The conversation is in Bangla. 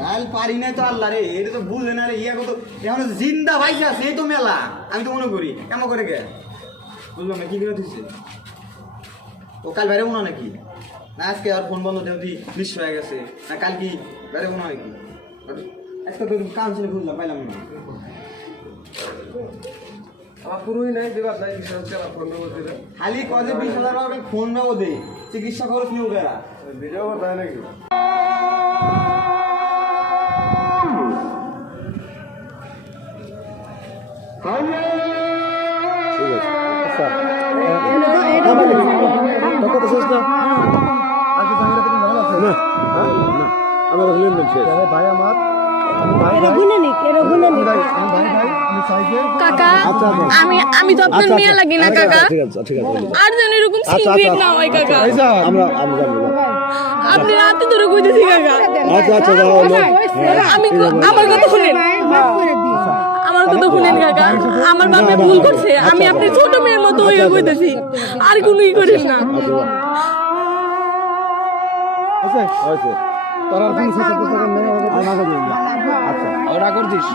লাল পারি না তো আল্লাহ রে, এটা তো বুঝে না রে। ইয়া কত এখন জিন্দা ভাইসা আছে, এই তো মেলা। আমি তো মনে করি কেমন করে গে বুঝলাম না কি করে দিচ্ছে। ও কাল বাইরে মনে নাকি না, আজকে আর ফোন বন্ধ দেওয়া দৃশ্য হয়ে গেছে না, কাল কি বাইরে মনে নাকি? আজকে তো কাম ছিল, বুঝলাম পাইলাম না। আমার পুরোই নাই দেবার নাই, ফোন করতে খালি কজে 20,000 টাকা ফোন নেবো দে, চিকিৎসা খরচ নিও বেড়া ভিডিও দেয় নাকি? কাকা আমি তো আপনার মেয়ে লাগি না কাকা, আর যেন এরকম সিক্রেট না হয় কাকা। আপনি রাতে ধরে কইতেছি কাকা। আমি আমার কথা শুনেন, আমার কথা শুনেন কাকা। আমার বাপে ভুল করছে, আমি আপনার ছোট মেয়ের মতো হয়ে কইতেছি, আর কোনো ই করেন না। তোরা করছিস